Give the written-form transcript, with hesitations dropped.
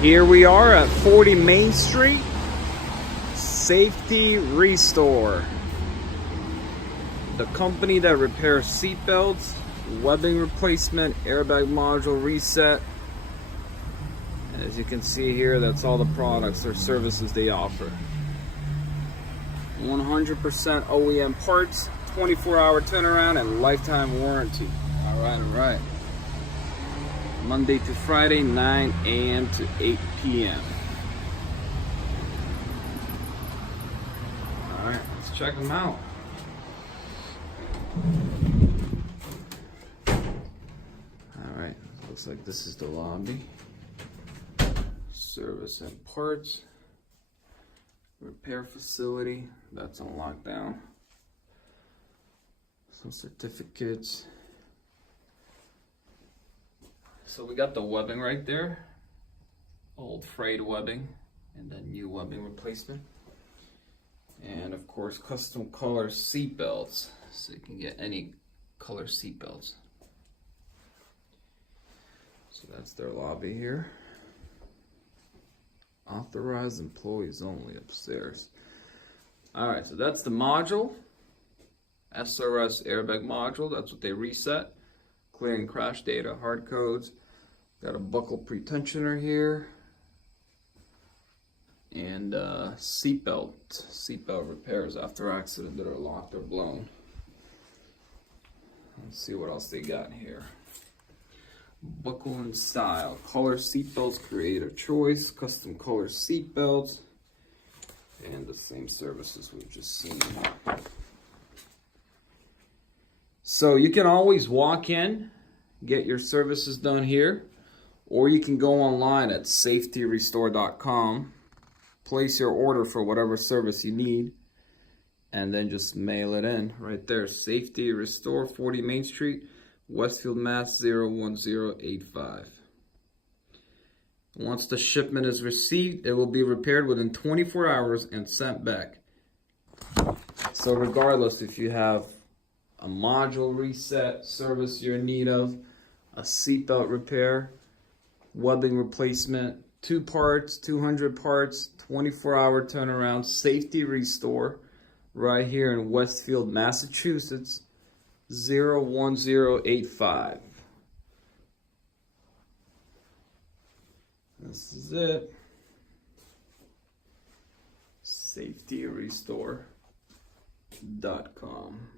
Here we are at 40 Main Street, Safety Restore. The company that repairs seat belts, webbing replacement, airbag module reset. And as you can see here, that's all the products or services they offer. 100% OEM parts, 24-hour turnaround, and lifetime warranty. All right. Monday to Friday, 9 a.m. to 8 p.m. All right, let's check them out. All right, looks like this is the lobby. Service and parts. Repair facility, that's on lockdown. Some certificates. So we got the webbing right there, old frayed webbing, and then new webbing replacement. And of course, custom color seat belts, so you can get any color seat belts. So that's their lobby here. Authorized employees only upstairs. All right, so that's the module. SRS airbag module, that's what they reset. Clearing crash data, hard codes. Got a buckle pretensioner here. And seatbelt repairs after accident that are locked or blown. Let's see what else they got here. Buckle and style. Color seatbelts, creator choice, custom color seatbelts, and the same services we've just seen. So you can always walk in, get your services done here, or you can go online at safetyrestore.com, place your order for whatever service you need, and then just mail it in right there. Safety Restore, 40 Main Street, Westfield, Mass. 01085. Once the shipment is received, it will be repaired within 24 hours and sent back. So regardless if you have a module reset service you're in need of, a seatbelt repair, webbing replacement, 2 parts, 200 parts, 24-hour turnaround, Safety Restore, right here in Westfield, Massachusetts, 01085. This is it. safetyrestore.com.